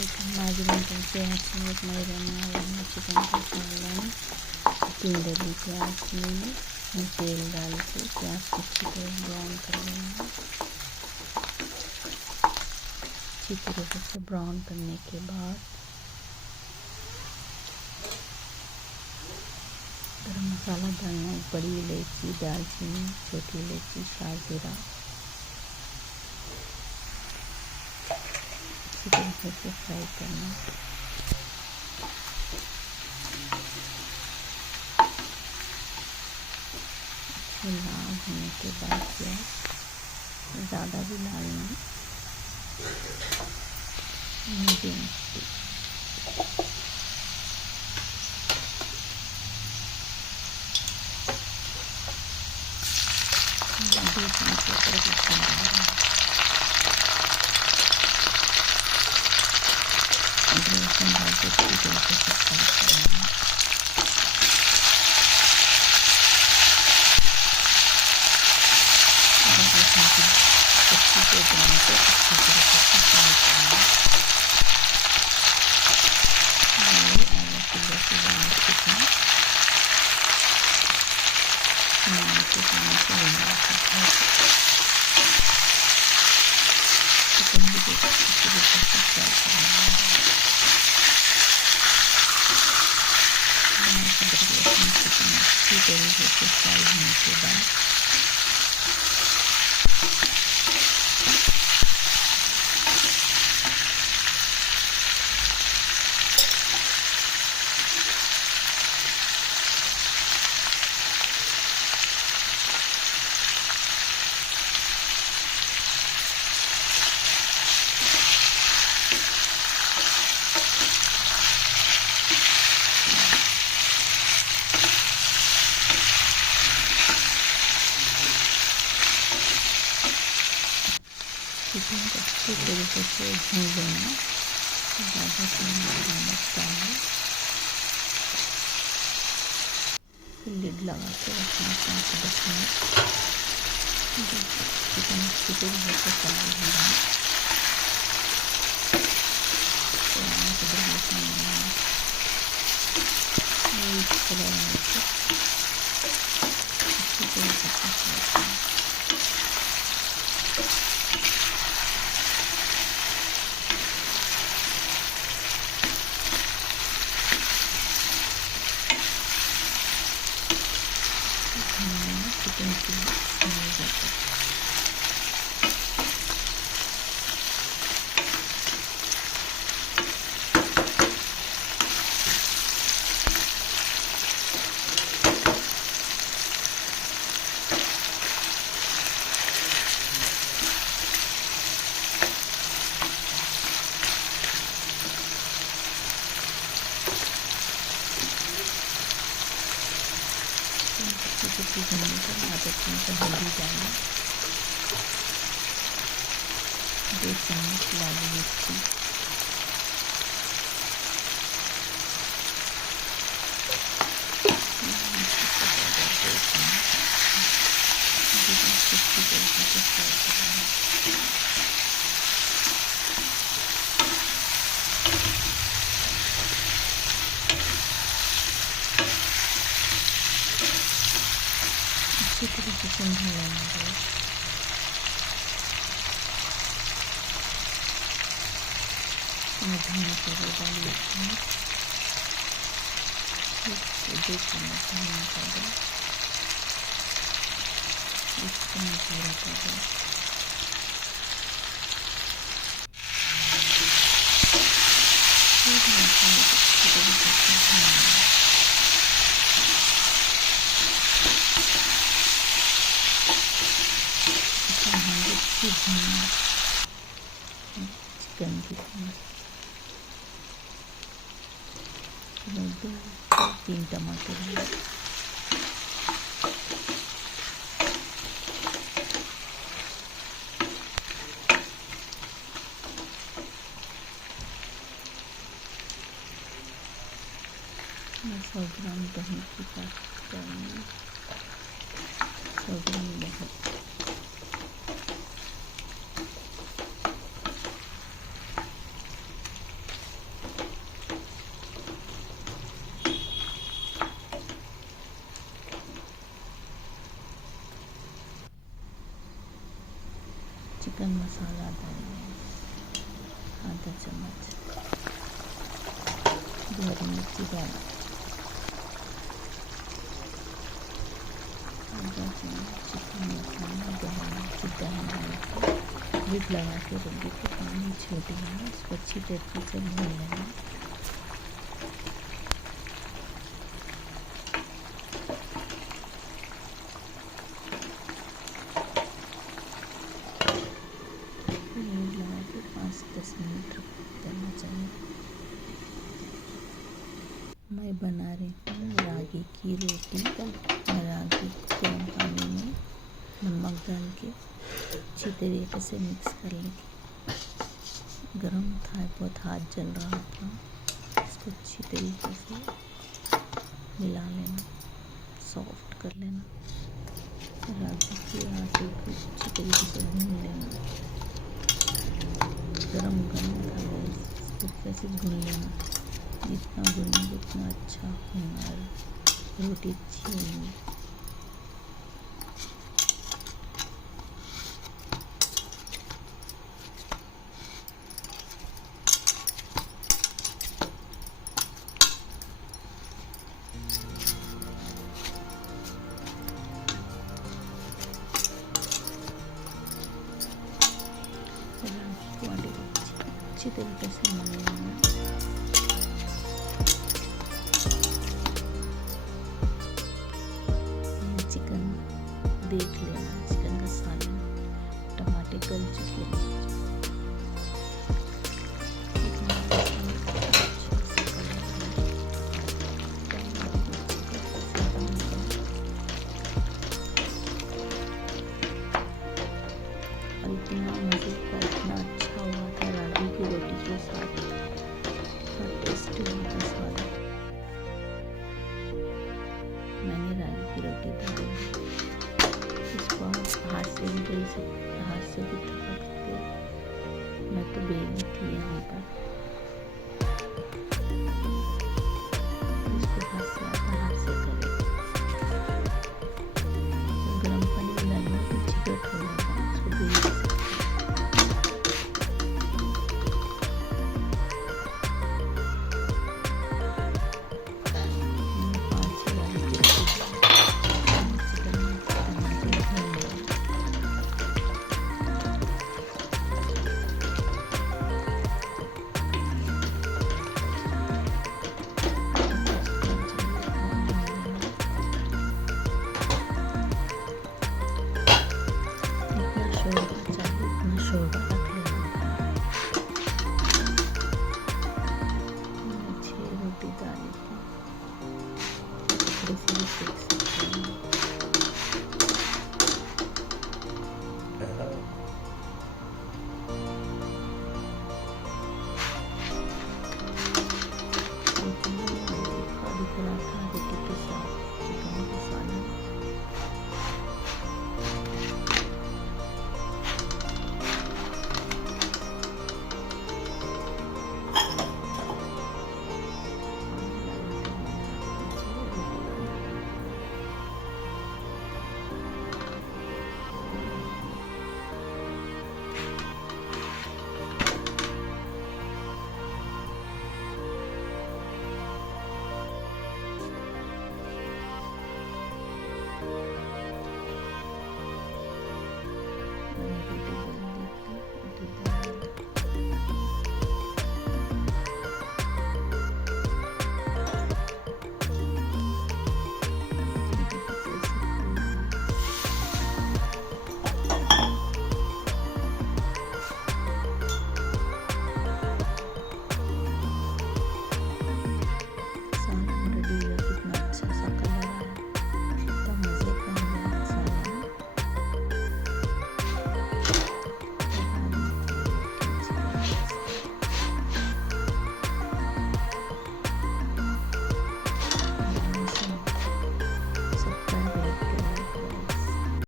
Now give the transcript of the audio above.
माजून प्याज में मैदाना वाला चिकन का सालन 3 डली प्याज में तेल डाल के प्याज को अच्छी तरह ब्राउन कर लेंगे। अच्छी तरीके से ब्राउन करने के बाद गरम मसाला डालना, बड़ी इलायची, दालचीनी, छोटी इलायची, शाहजीरा अच्छी तरीके से फ्राई करना। अच्छी लाल होने के बाद प्याज ज़्यादा भी लाल नहीं, मीडियम चिकन को अच्छी तरीके से भून लेना, ज़्यादा टाइम लगता है। फिर लिड लगा के रखना 5 से 10 मिनट। चिकन अच्छी तरीके से फ्राई हो जाए तो कलर अच्छी तरीके से फ्राई करना। चिकन की स्मेल जाता है। कुछ भूनने के बाद इसमें से हल्दी डालना, 2 चम्मच लाल मिर्ची, अच्छी तरीके से भून लेना है। धनिया पाउडर डालिए, 2 चम्मच धनिया पाउडर, 1 चम्मच जीरा पाउडर, चिकन की 2 से 3 टमाटर, मैं 100 ग्राम दही की पैकेट डालूँगी, 100 ग्राम दही, चिकन मसाला डालेंगे आधा चम्मच, 2 हरी मिर्ची डालें, आधा चम्मच चिकन मसाला डालने के लिड लगा के रख दी तो पानी छोड़ देना, इसको अच्छी तरीके से भून लेना। लिड लगा के 5-10 मिनट रख देना चाहिए। मैं बना रही हूँ रागी की रोटी। रागी को गर्म पानी में नमक डाल के अच्छी तरीके से मिक्स कर लेंगे। गरम था, बहुत हाथ जल रहा था, इसको अच्छी तरीके से मिला लेना, सॉफ्ट कर लेना। रागी के आटे को अच्छी तरीके से भून लेना। गरम था, इसको कैसे भून लेना, जितना भूनेंगे उतना अच्छा होगा, रोटी अच्छी होगी। अच्छी तरीके से मल लेना। चिकन देख लेना, चिकन का सालन, टमाटर गल चुके हैं। और इतना मज़े का, इतना अच्छा हुआ था रागी की रोटी के साथ, बहुत टेस्टी हुआ था स्वाद। मैंने रागी की रोटी डाली, इसको आप हाथ से भी बेल सकते, हाथ से भी पका सकते। मैं तो बेली थी यहाँ पर।